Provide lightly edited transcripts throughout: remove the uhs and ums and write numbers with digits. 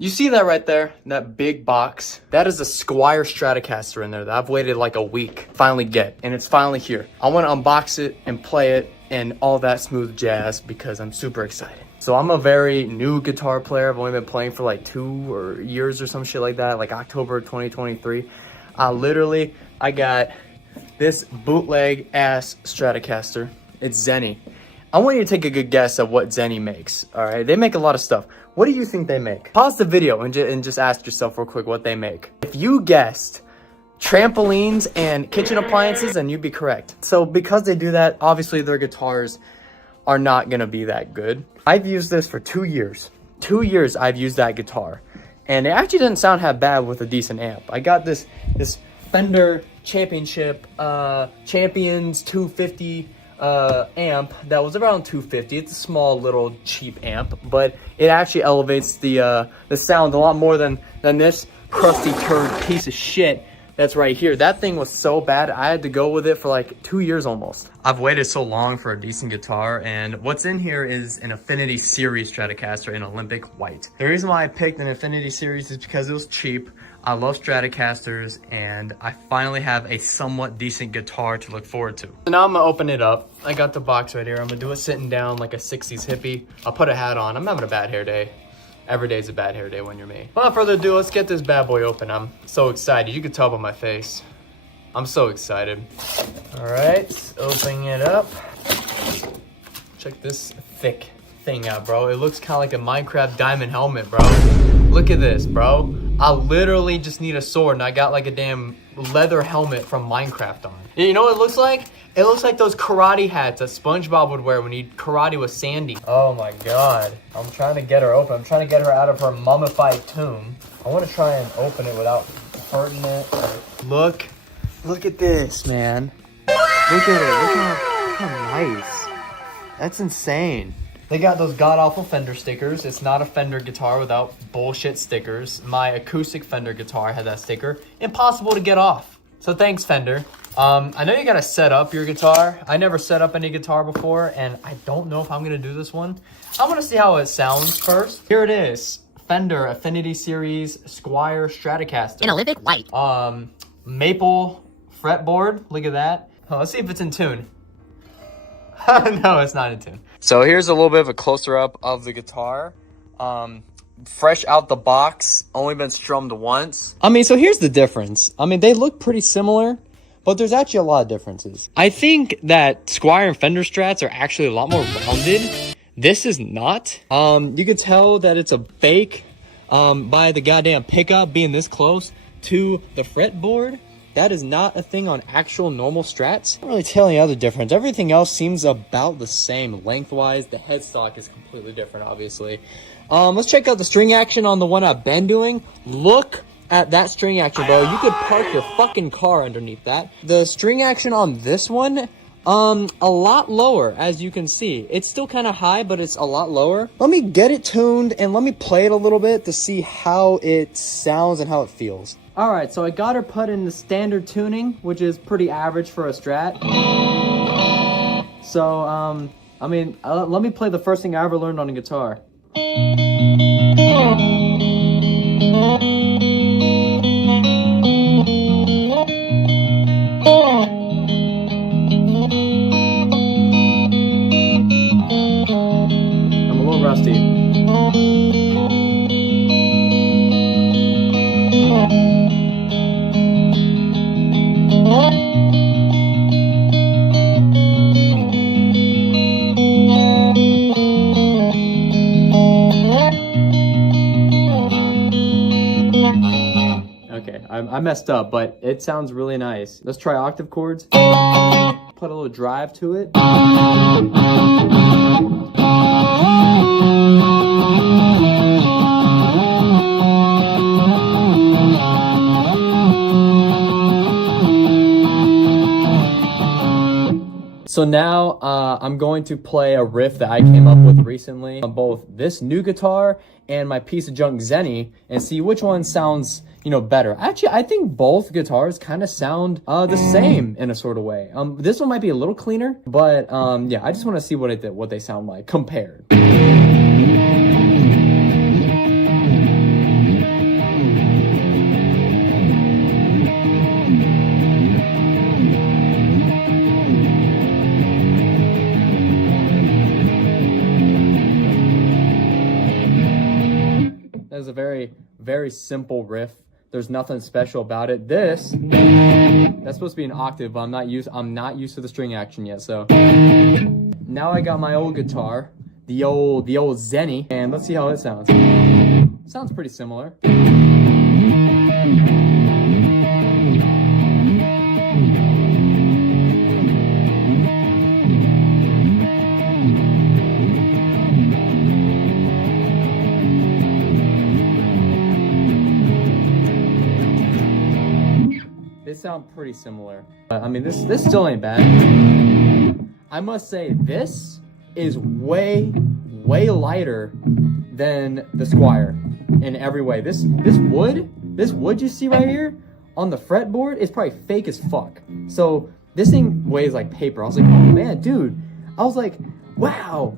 You see that right there? That big box? That is a Squire Stratocaster in there that I've waited like a week finally get, and it's finally here. I want to unbox it and play it and all that smooth jazz because I'm super excited. So I'm a very new guitar player. I've only been playing for like 2 years or some shit like that, like October 2023. I got this bootleg ass Stratocaster. It's Zenny. I want you to take a good guess at what Zenny makes, all right? They make a lot of stuff. What do you think they make? Pause the video and just ask yourself real quick what they make. If you guessed trampolines and kitchen appliances, then you'd be correct. So because they do that, obviously their guitars are not gonna be that good. I've used this for 2 years. 2 years I've used that guitar. And it actually didn't sound half bad with a decent amp. I got this Fender Championship Champions 250 amp that was around 250. It's a small little cheap amp, but it actually elevates the sound a lot more than this crusty turd piece of shit that's right here. That thing was so bad I had to go with it for like 2 years almost. I've waited so long for a decent guitar, and what's in here is an Affinity Series Stratocaster in Olympic white. The reason why I picked an Affinity Series is because it was cheap. I love Stratocasters, and I finally have a somewhat decent guitar to look forward to. So now I'm gonna open it up. I got the box right here. I'm gonna do it sitting down like a 60s hippie. I'll put a hat on. I'm having a bad hair day. Every day's a bad hair day when you're me. Without further ado, let's get this bad boy open. I'm so excited. You can tell by my face. I'm so excited. All right, opening it up. Check this thick thing out, bro. It looks kind of like a Minecraft diamond helmet, bro. Look at this, bro. I literally just need a sword and I got like a damn leather helmet from Minecraft on. You know what it looks like? It looks like those karate hats that SpongeBob would wear when he karate with Sandy. Oh my God. I'm trying to get her open. I'm trying to get her out of her mummified tomb. I want to try and open it without hurting it. Look at this, man. Look at it. Look how nice. That's insane. They got those god-awful Fender stickers. It's not a Fender guitar without bullshit stickers. My acoustic Fender guitar had that sticker. Impossible to get off. So thanks, Fender. I know you gotta set up your guitar. I never set up any guitar before, and I don't know if I'm gonna do this one. I wanna see how it sounds first. Here it is. Fender Affinity Series Squire Stratocaster. In Olympic white. Maple fretboard. Look at that. Oh, let's see if it's in tune. No, it's not in tune. So here's a little bit of a closer up of the guitar. Fresh out the box, only been strummed once. I mean, so here's the difference. I mean, they look pretty similar, but there's actually a lot of differences. I think that Squire and Fender Strats are actually a lot more rounded. This is not. You can tell that it's a fake by the goddamn pickup being this close to the fretboard. That is not a thing on actual normal Strats. I can't really tell any other difference. Everything else seems about the same lengthwise. The headstock is completely different, obviously. Let's check out the string action on the one I've been doing. Look at that string action, bro. You could park your fucking car underneath that. The string action on this one, a lot lower, as you can see. It's still kind of high, but it's a lot lower. Let me get it tuned and let me play it a little bit to see how it sounds and how it feels. All right, so I got her put in the standard tuning, which is pretty average for a Strat. So, I mean, let me play the first thing I ever learned on a guitar. I'm a little rusty. Okay, I messed up, but it sounds really nice. Let's try octave chords. Put a little drive to it. So now I'm going to play a riff that I came up with recently on both this new guitar and my piece of junk Zenny and see which one sounds, you know, better. Actually, I think both guitars kind of sound the same in a sort of way. This one might be a little cleaner, but yeah, I just want to see what they sound like compared. That is a very, very simple riff. There's nothing special about it. This, that's supposed to be an octave, but I'm not used to the string action yet, so. Now I got my old guitar, the old Zenny, and let's see how it sounds. Sounds pretty similar. They sound pretty similar. I mean, this still ain't bad. I must say, this is way lighter than the Squire in every way. This wood you see right here on the fretboard is probably fake as fuck. So this thing weighs like paper. I was like, oh man, dude. I was like, wow.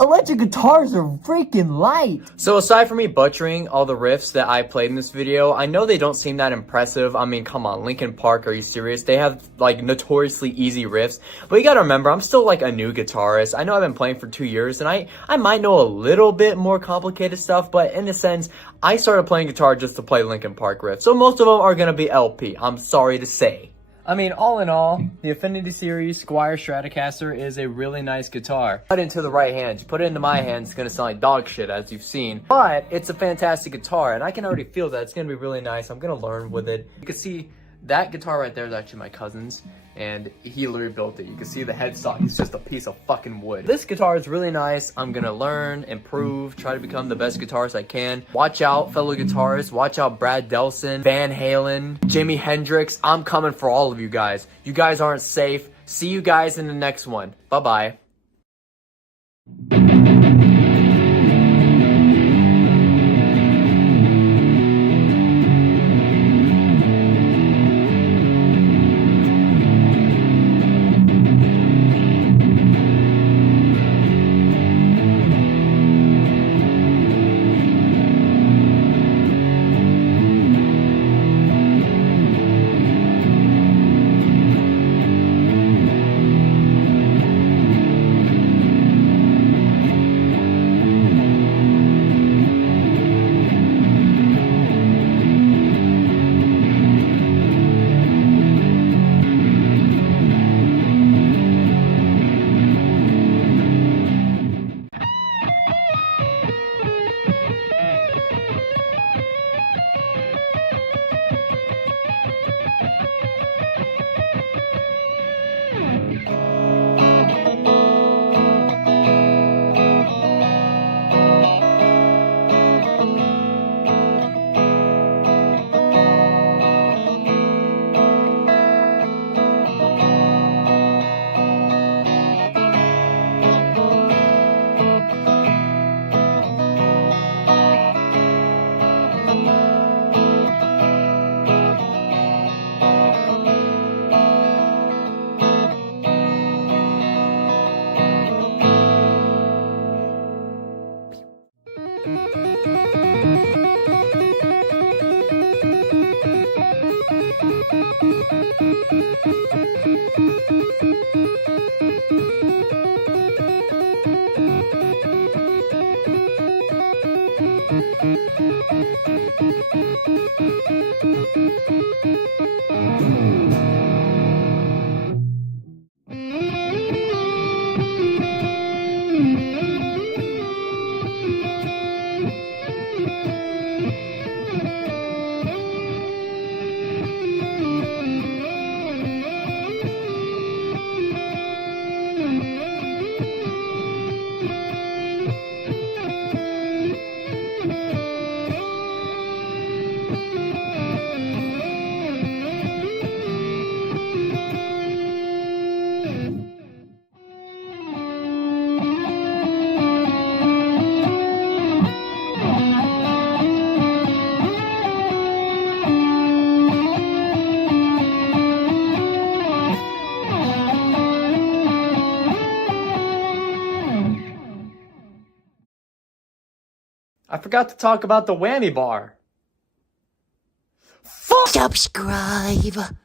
Electric guitars are freaking light. So aside from me butchering all the riffs that I played in this video, I know they don't seem that impressive. I mean, come on, Linkin Park, are you serious? They have like notoriously easy riffs. But you gotta remember, I'm still like a new guitarist. I know I've been playing for 2 years and I might know a little bit more complicated stuff, but in a sense, I started playing guitar just to play Linkin Park riffs. So most of them are gonna be LP, I'm sorry to say. I mean, all in all, the Affinity Series Squire Stratocaster is a really nice guitar. Put it into the right hands. You put it into my hands, it's gonna sound like dog shit, as you've seen. But it's a fantastic guitar, and I can already feel that it's gonna be really nice. I'm gonna learn with it. You can see that guitar right there is actually my cousin's, and he literally built it. You can see the headstock, it's just a piece of fucking wood. This guitar is really nice. I'm gonna learn, improve, try to become the best guitarist I can. Watch out, fellow guitarists. Watch out, Brad Delson, Van Halen, Jimi Hendrix. I'm coming for all of you guys. You guys aren't safe. See you guys in the next one. Bye-bye. I forgot to talk about the whammy bar. Subscribe.